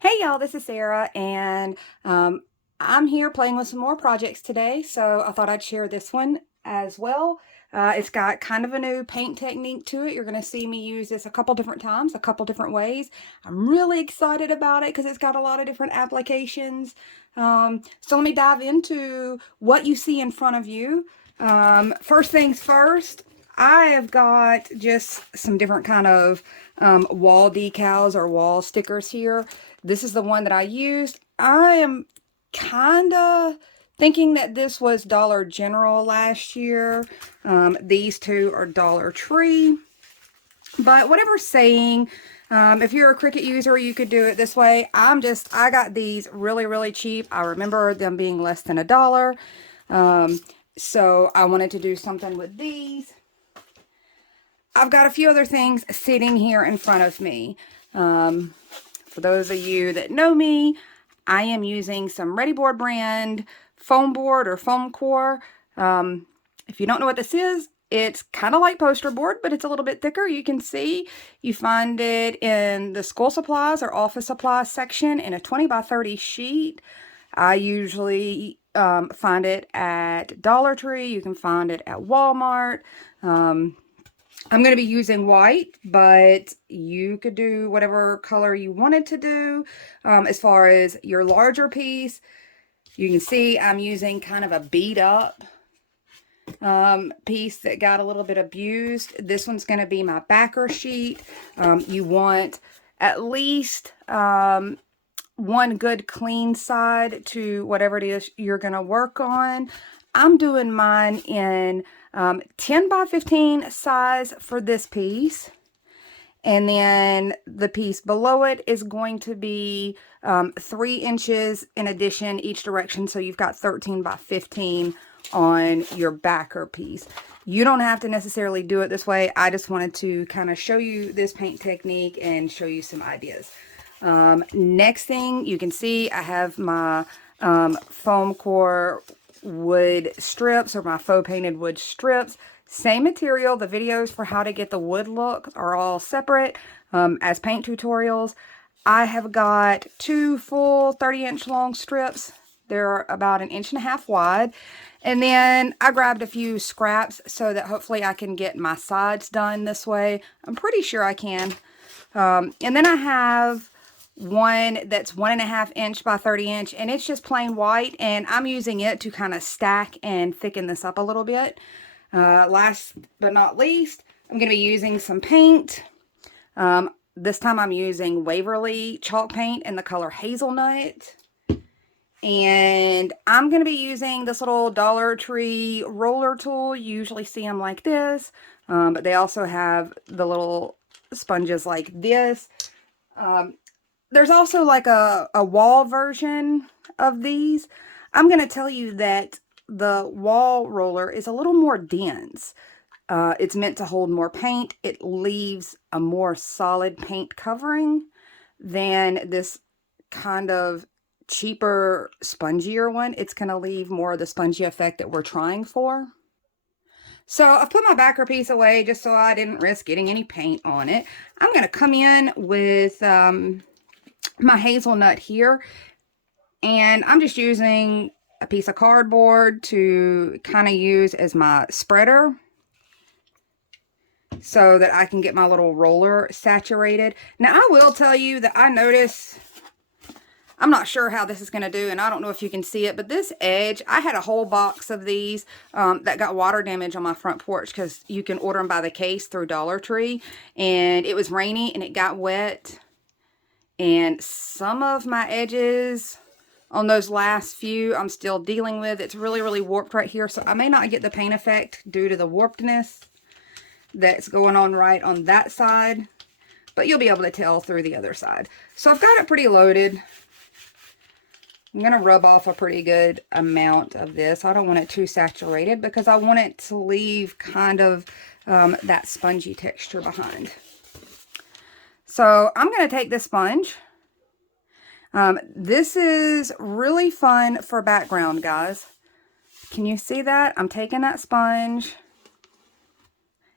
Hey y'all, this is Sarah, and I'm here playing with some more projects today, so I thought I'd share this one as well. It's got kind of a new paint technique to it. You're going to see me use this a couple different times, a couple different ways. I'm really excited about it because it's got a lot of different applications. So let me dive into what you see in front of you. First things first, I have got just some different kind of wall decals or wall stickers here. This is the one that I used. I am kind of thinking that this was Dollar General last year. These two are Dollar Tree. But whatever saying, if you're a Cricut user, you could do it this way. I got these really, really cheap. I remember them being less than $1. So I wanted to do something with these. I've got a few other things sitting here in front of me. For those of you that know me, I am using some Readi-board brand foam board or foam core. If you don't know what this is, it's kind of like poster board, but it's a little bit thicker. You can see you find it in the school supplies or office supplies section in a 20 by 30 sheet. I usually find it at Dollar Tree. You can find it at Walmart. I'm going to be using white, but you could do whatever color you wanted to do. As far as your larger piece, you can see I'm using kind of a beat up piece that got a little bit abused. This one's going to be my backer sheet. You want at least one good clean side to whatever it is you're going to work on. I'm doing mine in 10 by 15 size for this piece. And then the piece below it is going to be 3 inches in addition each direction. So you've got 13 by 15 on your backer piece. You don't have to necessarily do it this way. I just wanted to kind of show you this paint technique and show you some ideas. Next thing you can see, I have my foam core wood strips or my faux painted wood strips. Same material. The videos for how to get the wood look are all separate as paint tutorials. I have got 2 full 30-inch long strips. They're about 1.5 inches wide. And then I grabbed a few scraps so that hopefully I can get my sides done this way. I'm pretty sure I can. And then I have one that's 1.5 inch by 30 inch, and it's just plain white, and I'm using it to kind of stack and thicken this up a little bit. Last but not least, I'm going to be using some paint. This time I'm using Waverly chalk paint in the color Hazelnut. And I'm going to be using this little Dollar Tree roller tool. You usually see them like this, but they also have the little sponges like this. There's also like a wall version of these. I'm going to tell you that the wall roller is a little more dense. It's meant to hold more paint. It leaves a more solid paint covering than this kind of cheaper, spongier one. It's going to leave more of the spongy effect that we're trying for. So I've put my backer piece away just so I didn't risk getting any paint on it. I'm going to come in with my hazelnut here, and I'm just using a piece of cardboard to kind of use as my spreader so that I can get my little roller saturated. Now I will tell you that I notice, I'm not sure how this is going to do, and I don't know if you can see it, but this edge, I had a whole box of these that got water damage on my front porch because you can order them by the case through Dollar Tree, and it was rainy and it got wet. And some of my edges on those last few I'm still dealing with. It's really, really warped right here. So I may not get the paint effect due to the warpedness that's going on right on that side. But you'll be able to tell through the other side. So I've got it pretty loaded. I'm going to rub off a pretty good amount of this. I don't want it too saturated because I want it to leave kind of that spongy texture behind. So I'm going to take this sponge. This is really fun for background, guys. Can you see that? I'm taking that sponge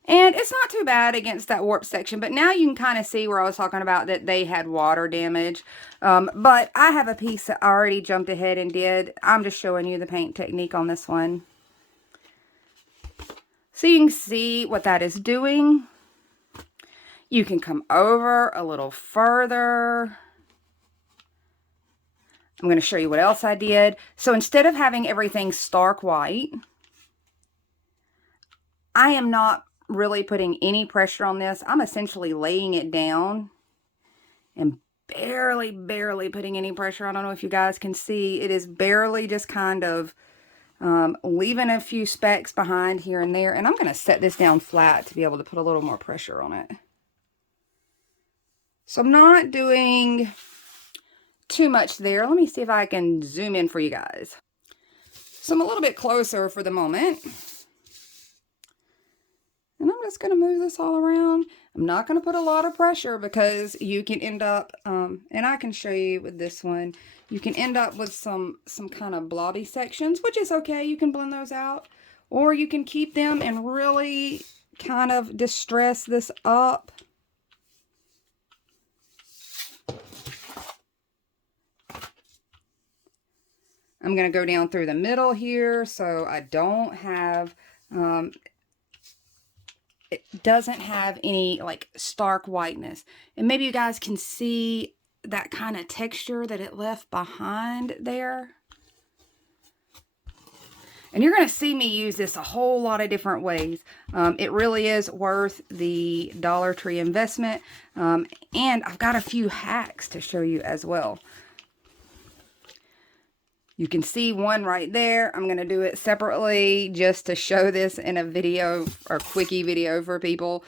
And it's not too bad against that warp section, but now you can kind of see where I was talking about that they had water damage. But I have a piece that I already jumped ahead and did. I'm just showing you the paint technique on this one. So you can see what that is doing. You can come over a little further. I'm going to show you what else I did. So instead of having everything stark white, I am not really putting any pressure on this. I'm essentially laying it down and barely putting any pressure. I don't know if you guys can see. It is barely just kind of leaving a few specks behind here and there. And I'm going to set this down flat to be able to put a little more pressure on it. So I'm not doing too much there. Let me see if I can zoom in for you guys. So I'm a little bit closer for the moment. And I'm just going to move this all around. I'm not going to put a lot of pressure because you can end up, and I can show you with this one, you can end up with some kind of blobby sections, which is okay. You can blend those out. Or you can keep them and really kind of distress this up. I'm going to go down through the middle here so I don't have... it doesn't have any like stark whiteness. And maybe you guys can see that kind of texture that it left behind there. And you're going to see me use this a whole lot of different ways. It really is worth the Dollar Tree investment. And I've got a few hacks to show you as well. You can see one right there. I'm going to do it separately just to show this in a video or quickie video for people.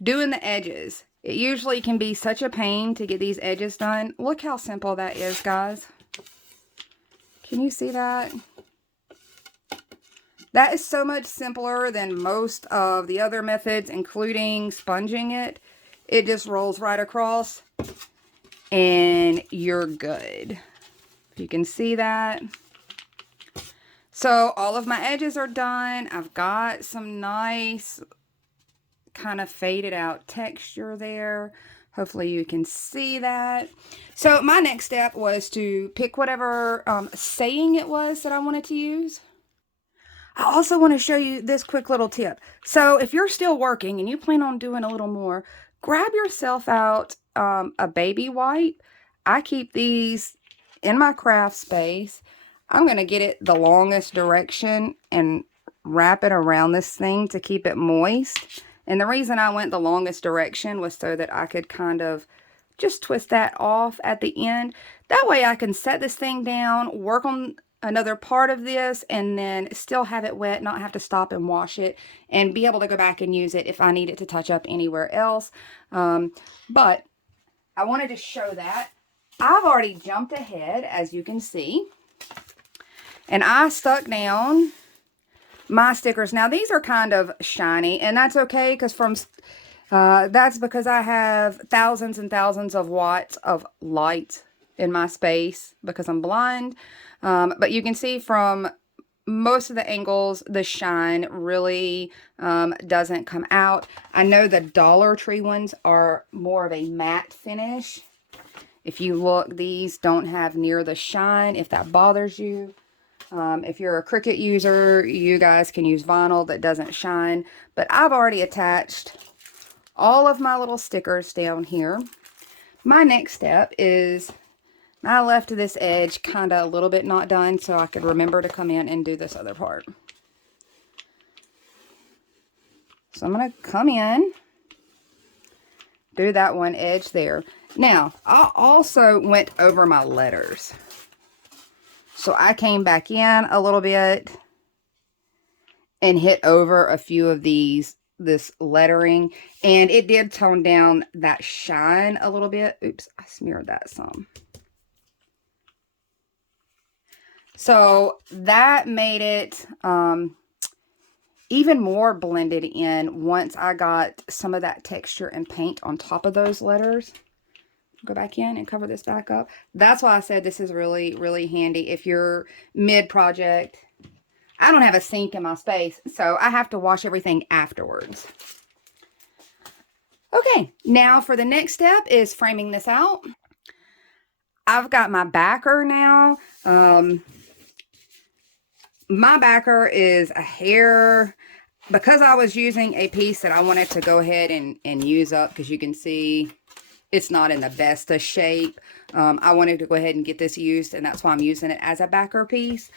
Doing the edges. It usually can be such a pain to get these edges done. Look how simple that is, guys. Can you see that? That is so much simpler than most of the other methods, including sponging it. It just rolls right across and you're good. You can see that. So all of my edges are done. I've got some nice kind of faded out texture there. Hopefully you can see that. So my next step was to pick whatever saying it was that I wanted to use. I also want to show you this quick little tip. So if you're still working and you plan on doing a little more, grab yourself out a baby wipe. I keep these in my craft space. I'm going to get it the longest direction and wrap it around this thing to keep it moist. And the reason I went the longest direction was so that I could kind of just twist that off at the end. That way I can set this thing down, work on another part of this, and then still have it wet, not have to stop and wash it, and be able to go back and use it if I need it to touch up anywhere else. But I wanted to show that. I've already jumped ahead, as you can see, and I stuck down my stickers. Now, these are kind of shiny, and that's okay, because that's because I have thousands and thousands of watts of light in my space because I'm blind. But you can see from most of the angles, the shine really doesn't come out. I know the Dollar Tree ones are more of a matte finish. If you look, these don't have near the shine, if that bothers you. If you're a Cricut user, you guys can use vinyl that doesn't shine. But I've already attached all of my little stickers down here. My next step is I left this edge kind of a little bit not done so I could remember to come in and do this other part. So I'm going to come in, do that one edge there. Now, I also went over my letters. So I came back in a little bit and hit over a few of this lettering, and it did tone down that shine a little bit. Oops, I smeared that some. So that made it even more blended in once I got some of that texture and paint on top of those letters. Go back in and cover this back up. That's why I said this is really, really handy if you're mid-project. I don't have a sink in my space, so I have to wash everything afterwards. Okay, now for the next step is framing this out. I've got my backer now. My backer is a hair, because I was using a piece that I wanted to go ahead and use up, because you can see it's not in the best of shape. I wanted to go ahead and get this used, and that's why I'm using it as a backer piece.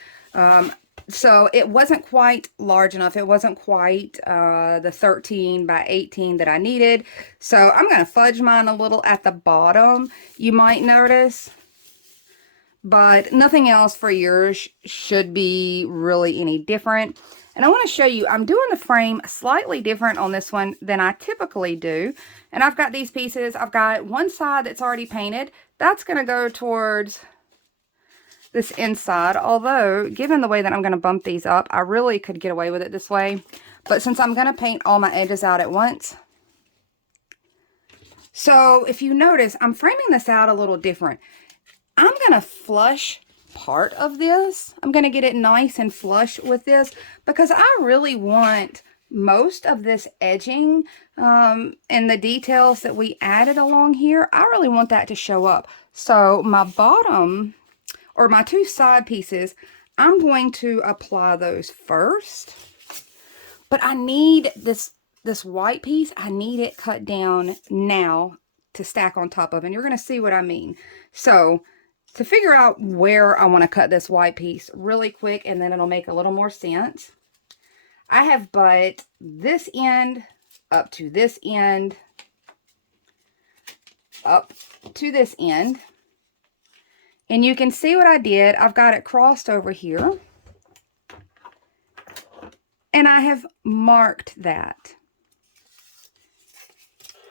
So it wasn't quite large enough. It wasn't quite the 13 by 18 that I needed. So I'm going to fudge mine a little at the bottom, you might notice. But nothing else for yours should be really any different. And I want to show you, I'm doing the frame slightly different on this one than I typically do. And I've got these pieces. I've got one side that's already painted. That's going to go towards this inside. Although, given the way that I'm going to bump these up, I really could get away with it this way. But since I'm going to paint all my edges out at once. So, if you notice, I'm framing this out a little different. I'm going to flush part of this. I'm going to get it nice and flush with this because I really want most of this edging and the details that we added along here. I really want that to show up. So my bottom, or my two side pieces, I'm going to apply those first. But I need this white piece, I need it cut down now to stack on top of. And you're going to see what I mean. So to figure out where I want to cut this white piece really quick, and then it'll make a little more sense, I have butt this end up to this end, up to this end. And you can see what I did. I've got it crossed over here. And I have marked that.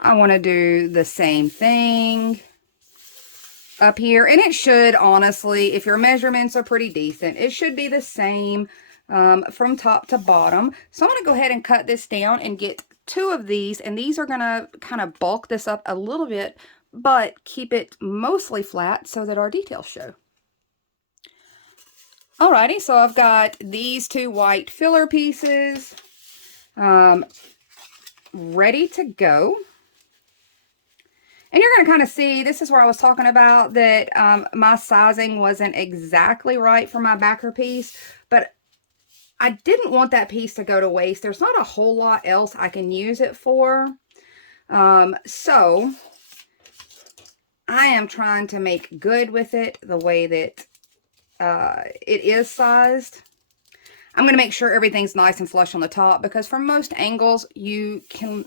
I want to do the same thing up here, and it should, honestly, if your measurements are pretty decent, it should be the same from top to bottom. So I'm going to go ahead and cut this down and get two of these, and these are going to kind of bulk this up a little bit, but keep it mostly flat so that our details show. Alrighty, so I've got these two white filler pieces ready to go. And you're going to kind of see, this is where I was talking about that my sizing wasn't exactly right for my backer piece, but I didn't want that piece to go to waste. There's not a whole lot else I can use it for. So I am trying to make good with it the way that it is sized. I'm going to make sure everything's nice and flush on the top, because from most angles you can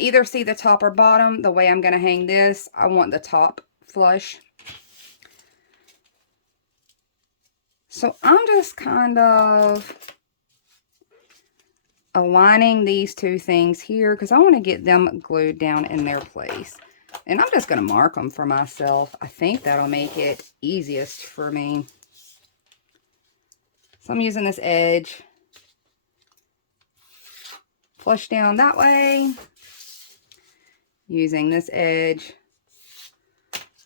either see the top or bottom. The way I'm going to hang this, I want the top flush. So I'm just kind of aligning these two things here because I want to get them glued down in their place. And I'm just going to mark them for myself. I think that'll make it easiest for me. So I'm using this edge. Flush down that way, using this edge.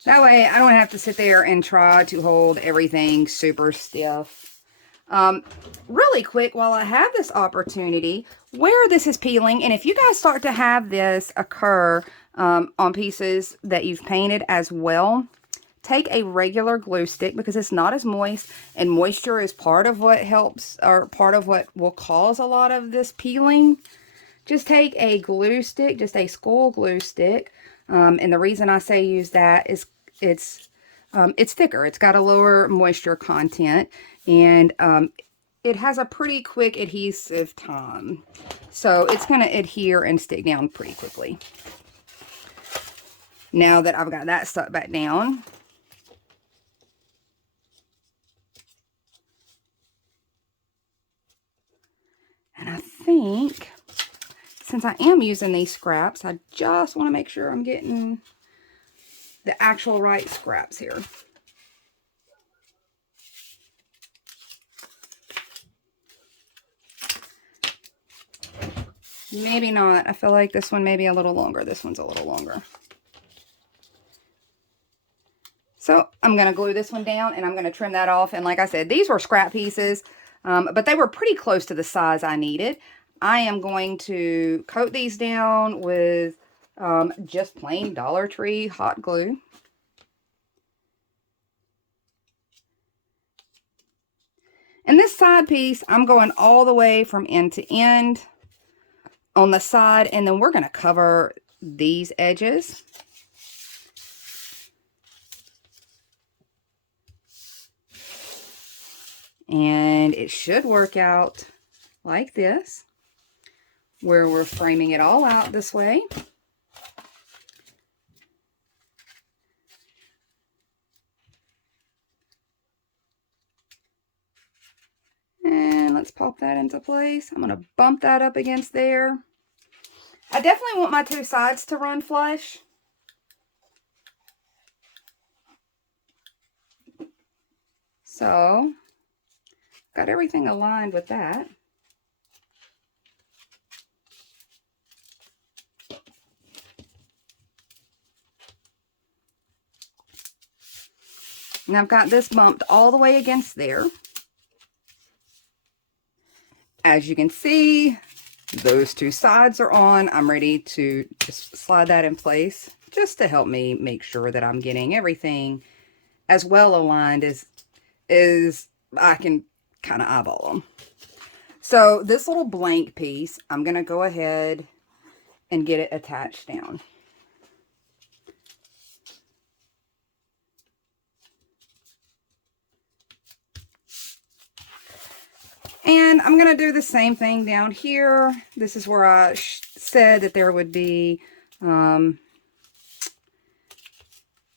That way I don't have to sit there and try to hold everything super stiff. Really quick, while I have this opportunity, where this is peeling, and if you guys start to have this occur on pieces that you've painted as well, take a regular glue stick because it's not as moist, and moisture is part of what helps, or part of what will cause a lot of this peeling. Just take a glue stick, just a school glue stick, and the reason I say use that is it's thicker. It's got a lower moisture content, and it has a pretty quick adhesive time. So it's going to adhere and stick down pretty quickly. Now that I've got that stuck back down, and I think, since I am using these scraps, I just want to make sure I'm getting the actual right scraps here. Maybe not. I feel like this one may be a little longer. This one's a little longer. So I'm going to glue this one down, and I'm going to trim that off. And like I said, these were scrap pieces, but they were pretty close to the size I needed. I am going to coat these down with just plain Dollar Tree hot glue. And this side piece, I'm going all the way from end to end on the side, and then we're going to cover these edges. And it should work out like this, where we're framing it all out this way. And let's pop that into place. I'm going to bump that up against there. I definitely want my two sides to run flush. So, got everything aligned with that. And I've got this bumped all the way against there. As you can see, those two sides are on. I'm ready to just slide that in place just to help me make sure that I'm getting everything as well aligned as I can kind of eyeball them. So this little blank piece, I'm going to go ahead and get it attached down. And I'm going to do the same thing down here. This is where I said that there would be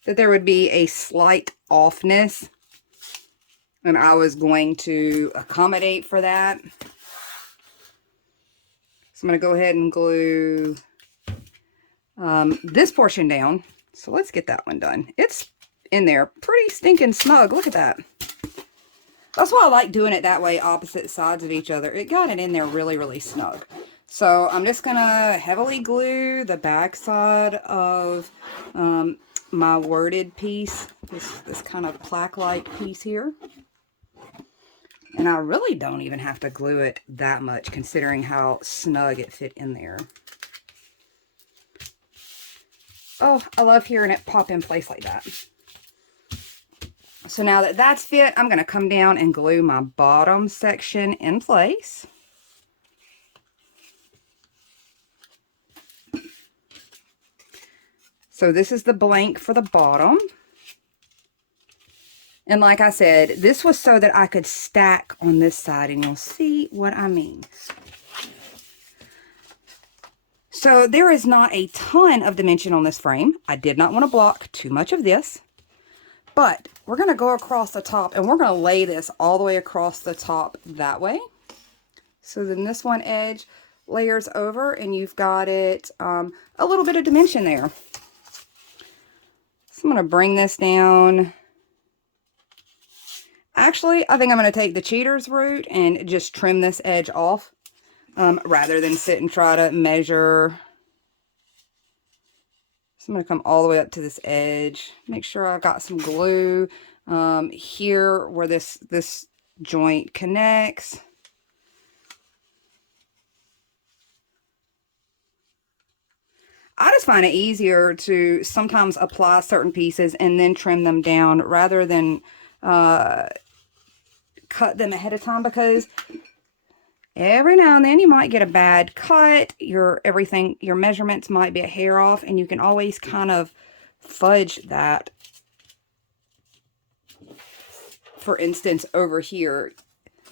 a slight offness, and I was going to accommodate for that. So I'm going to go ahead and glue this portion down. So let's get that one done. It's in there pretty stinking snug. Look at that. That's why I like doing it that way, opposite sides of each other. It got it in there really, really snug. So I'm just going to heavily glue the back side of my worded piece, this kind of plaque-like piece here. And I really don't even have to glue it that much, considering how snug it fit in there. Oh, I love hearing it pop in place like that. So now that that's fit, I'm going to come down and glue my bottom section in place. So this is the blank for the bottom. And like I said, this was so that I could stack on this side, and you'll see what I mean. So there is not a ton of dimension on this frame. I did not want to block too much of this. But we're going to go across the top, and we're going to lay this all the way across the top that way. So then this one edge layers over, and you've got it a little bit of dimension there. So I'm going to bring this down. Actually, I think I'm going to take the cheater's route and just trim this edge off rather than sit and try to measure. So I'm going to come all the way up to this edge. Make sure I've got some glue here where this joint connects. I just find it easier to sometimes apply certain pieces and then trim them down rather than cut them ahead of time, because every now and then you might get a bad cut. Your measurements might be a hair off, and you can always kind of fudge that. For instance, over here,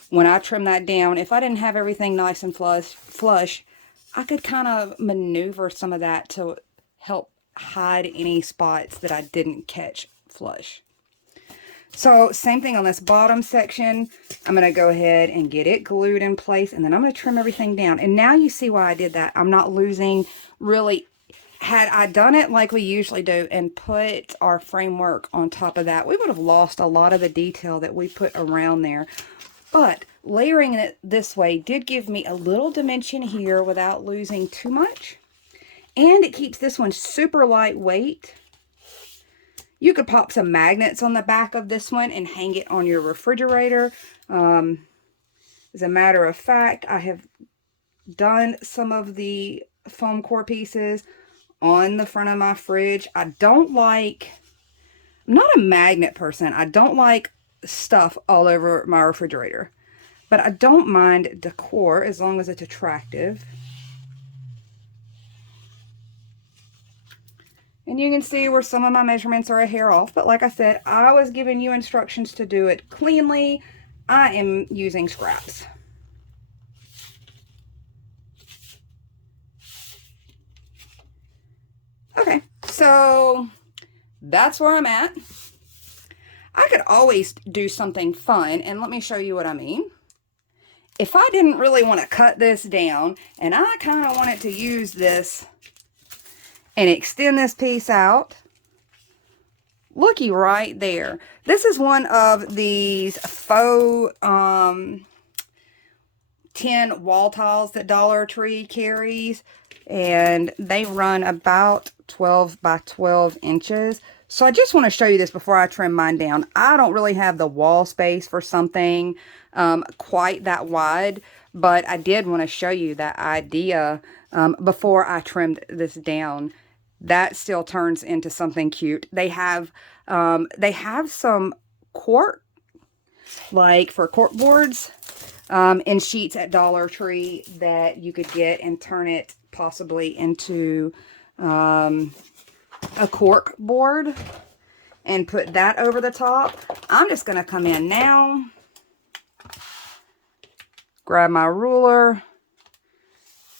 when I trim that down, if I didn't have everything nice and flush, I could kind of maneuver some of that to help hide any spots that I didn't catch flush. So same thing on this bottom section. I'm going to go ahead and get it glued in place, and then I'm going to trim everything down. And now you see why I did that. I'm not losing really. Had I done it like we usually do and put our framework on top of that, we would have lost a lot of the detail that we put around there. But layering it this way did give me a little dimension here without losing too much. And it keeps this one super lightweight. You could pop some magnets on the back of this one and hang it on your refrigerator. As a matter of fact, I have done some of the foam core pieces on the front of my fridge. I'm not a magnet person. I don't like stuff all over my refrigerator. But I don't mind decor as long as it's attractive. And you can see where some of my measurements are a hair off. But like I said, I was giving you instructions to do it cleanly. I am using scraps. Okay, so that's where I'm at. I could always do something fun, and let me show you what I mean. If I didn't really want to cut this down, and I kind of wanted to use this and extend this piece out, looky right there. This is one of these faux 10 wall tiles that Dollar Tree carries, and they run about 12 by 12 inches. So I just want to show you this before I trim mine down. I don't really have the wall space for something quite that wide, but I did want to show you that idea before I trimmed this down. That still turns into something cute. They have some cork, like for cork boards, in sheets at Dollar Tree that you could get and turn it possibly into a cork board and put that over the top. I'm just going to come in now, grab my ruler.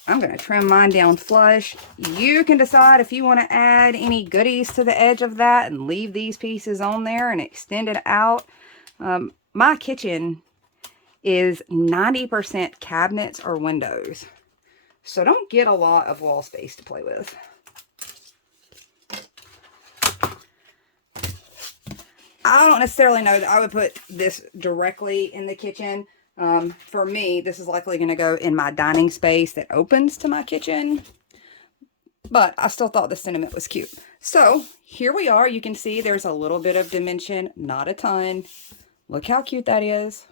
I'm going to trim mine down flush. You can decide if you want to add any goodies to the edge of that and leave these pieces on there and extend it out. My kitchen is 90% cabinets or windows, so don't get a lot of wall space to play with. I don't necessarily know that I would put this directly in the kitchen. For me, this is likely going to go in my dining space that opens to my kitchen. But I still thought the sentiment was cute. So here we are. You can see there's a little bit of dimension, not a ton. Look how cute that is.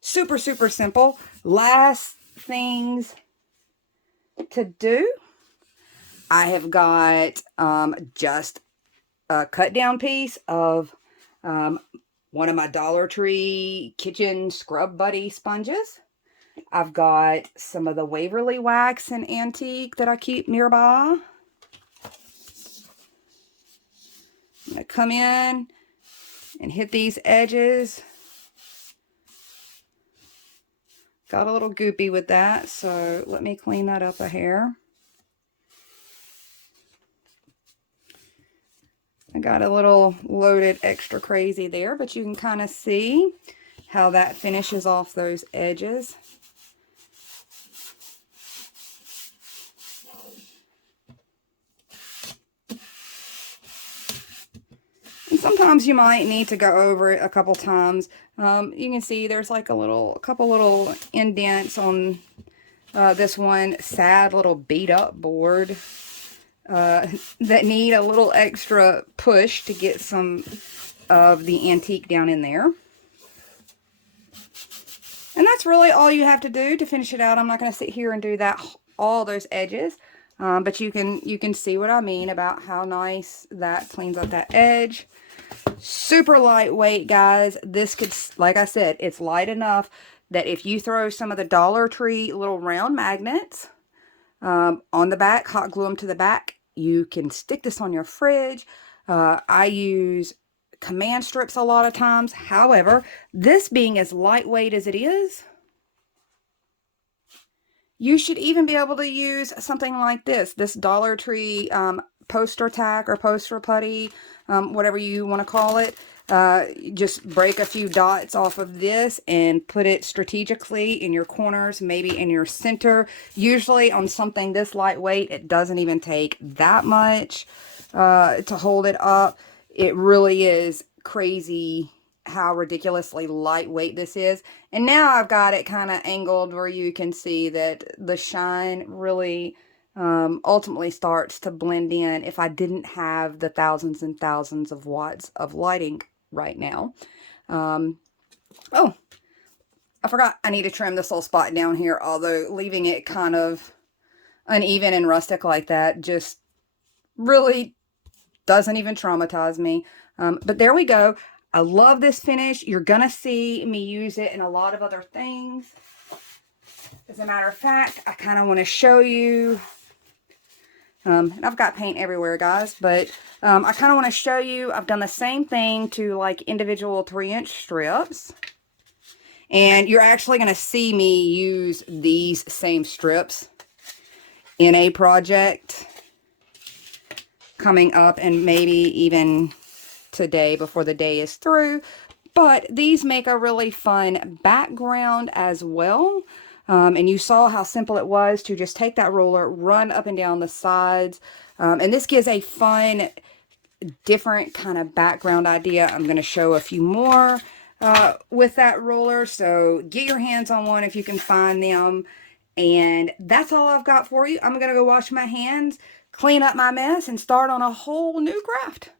Super, super simple. Last things to do. I have got just a cut down piece of one of my Dollar Tree kitchen scrub buddy sponges. I've got some of the Waverly wax and antique that I keep nearby. I'm going to come in and hit these edges. Got a little goopy with that, so let me clean that up a hair. I got a little loaded extra crazy there, but you can kind of see how that finishes off those edges. And sometimes you might need to go over it a couple times. You can see there's like a couple little indents on this one sad little beat up board that need a little extra push to get some of the antique down in there. And that's really all you have to do to finish it out. I'm not going to sit here and do that all those edges, but you can see what I mean about how nice that cleans up that edge. Super lightweight, guys. This could, like I said, it's light enough that if you throw some of the Dollar Tree little round magnets on the back, hot glue them to the back, you can stick this on your fridge. I use command strips a lot of times. However, this being as lightweight as it is, you should even be able to use something like this Dollar Tree poster tack or poster putty, whatever you want to call it. Just break a few dots off of this and put it strategically in your corners, maybe in your center. Usually on something this lightweight, it doesn't even take that much to hold it up. It really is crazy how ridiculously lightweight this is. And now I've got it kind of angled where you can see that the shine really ultimately starts to blend in if I didn't have the thousands and thousands of watts of lighting right now. Oh, I forgot I need to trim this little spot down here, although leaving it kind of uneven and rustic like that just really doesn't even traumatize me. But there we go. I love this finish. You're going to see me use it in a lot of other things. As a matter of fact, I kind of want to show you. And I've got paint everywhere, guys, but I kind of want to show you. I've done the same thing to like individual 3-inch strips. And you're actually going to see me use these same strips in a project coming up, and maybe even today before the day is through. But these make a really fun background as well. And you saw how simple it was to just take that ruler, run up and down the sides. And this gives a fun, different kind of background idea. I'm going to show a few more with that ruler. So get your hands on one if you can find them. And that's all I've got for you. I'm going to go wash my hands, clean up my mess, and start on a whole new craft.